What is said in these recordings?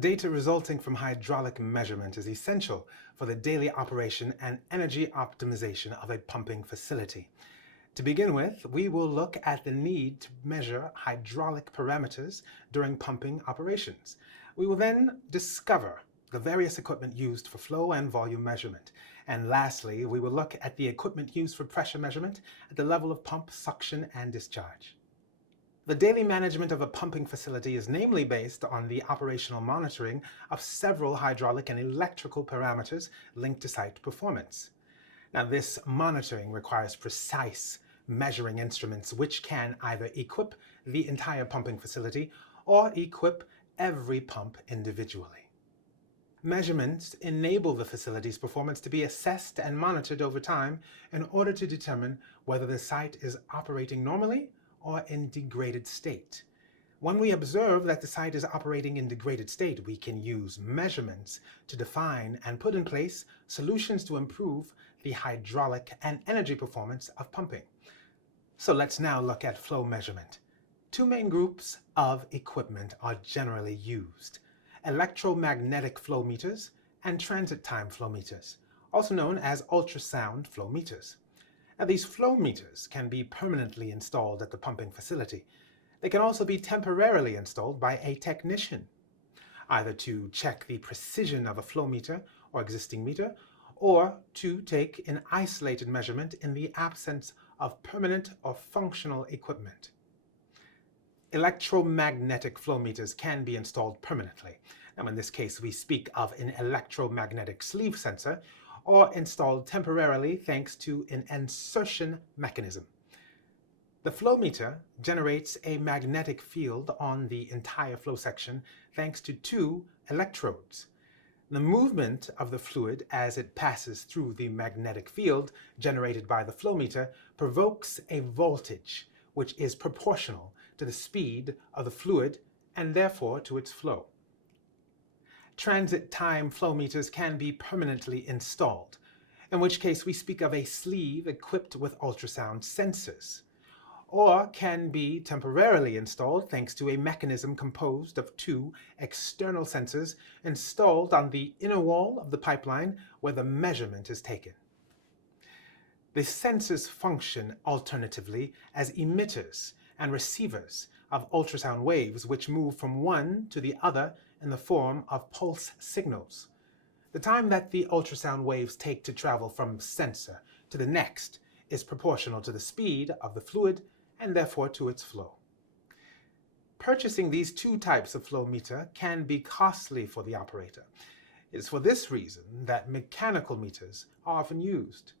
Data resulting from hydraulic measurement is essential for the daily operation and energy optimization of a pumping facility. To begin with, we will look at the need to measure hydraulic parameters during pumping operations. We will then discover the various equipment used for flow and volume measurement. And lastly, we will look at the equipment used for pressure measurement at the level of pump, suction, and discharge. The daily management of a pumping facility is namely based on the operational monitoring of several hydraulic and electrical parameters linked to site performance. Now, this monitoring requires precise measuring instruments which can either equip the entire pumping facility or equip every pump individually. Measurements enable the facility's performance to be assessed and monitored over time in order to determine whether the site is operating normally or in degraded state. When we observe that the site is operating in degraded state, we can use measurements to define and put in place solutions to improve the hydraulic and energy performance of pumping. So let's now look at flow measurement. Two main groups of equipment are generally used: electromagnetic flow meters and transit time flow meters, also known as ultrasound flow meters. Now, these flow meters can be permanently installed at the pumping facility. They can also be temporarily installed by a technician, either to check the precision of a flow meter or existing meter, or to take an isolated measurement in the absence of permanent or functional equipment. Electromagnetic flow meters can be installed permanently. Now, in this case, we speak of an electromagnetic sleeve sensor, or installed temporarily thanks to an insertion mechanism. The flow meter generates a magnetic field on the entire flow section thanks to two electrodes. The movement of the fluid as it passes through the magnetic field generated by the flow meter provokes a voltage which is proportional to the speed of the fluid and therefore to its flow. Transit time flow meters can be permanently installed, in which case we speak of a sleeve equipped with ultrasound sensors, or can be temporarily installed thanks to a mechanism composed of two external sensors installed on the inner wall of the pipeline where the measurement is taken. The sensors function alternatively as emitters and receivers of ultrasound waves which move from one to the other in the form of pulse signals. The time that the ultrasound waves take to travel from sensor to the next is proportional to the speed of the fluid and therefore to its flow. Purchasing these two types of flow meter can be costly for the operator. It is for this reason that mechanical meters are often used.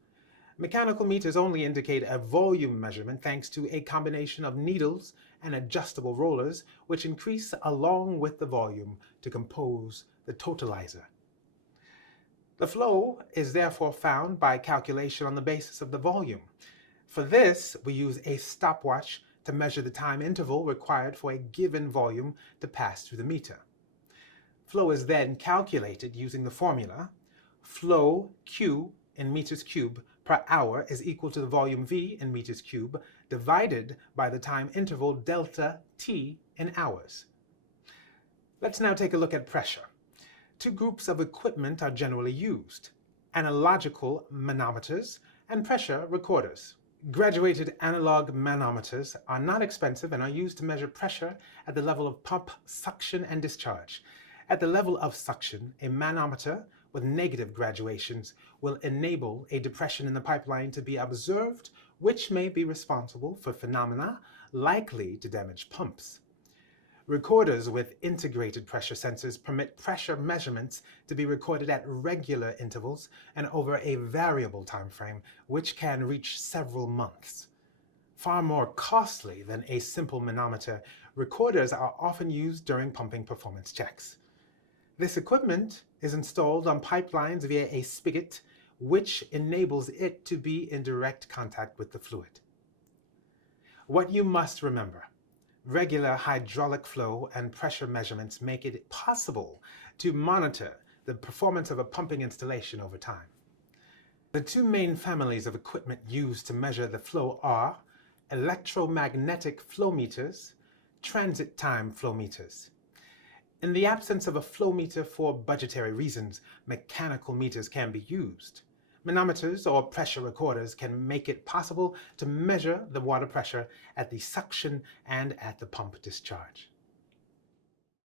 Mechanical meters only indicate a volume measurement thanks to a combination of needles and adjustable rollers which increase along with the volume to compose the totalizer. The flow is therefore found by calculation on the basis of the volume. For this, we use a stopwatch to measure the time interval required for a given volume to pass through the meter. Flow is then calculated using the formula flow Q in meters cubed per hour is equal to the volume V in meters cubed divided by the time interval delta T in hours. Let's now take a look at pressure. Two groups of equipment are generally used: analogical manometers and pressure recorders. Graduated analog manometers are not expensive and are used to measure pressure at the level of pump, suction, and discharge. At the level of suction, a manometer with negative graduations will enable a depression in the pipeline to be observed, which may be responsible for phenomena likely to damage pumps. Recorders with integrated pressure sensors permit pressure measurements to be recorded at regular intervals and over a variable time frame, which can reach several months. Far more costly than a simple manometer, recorders are often used during pumping performance checks. This equipment is installed on pipelines via a spigot, which enables it to be in direct contact with the fluid. What you must remember: regular hydraulic flow and pressure measurements make it possible to monitor the performance of a pumping installation over time. The two main families of equipment used to measure the flow are electromagnetic flow meters, transit time flow meters. In the absence of a flow meter for budgetary reasons, mechanical meters can be used. Manometers or pressure recorders can make it possible to measure the water pressure at the suction and at the pump discharge.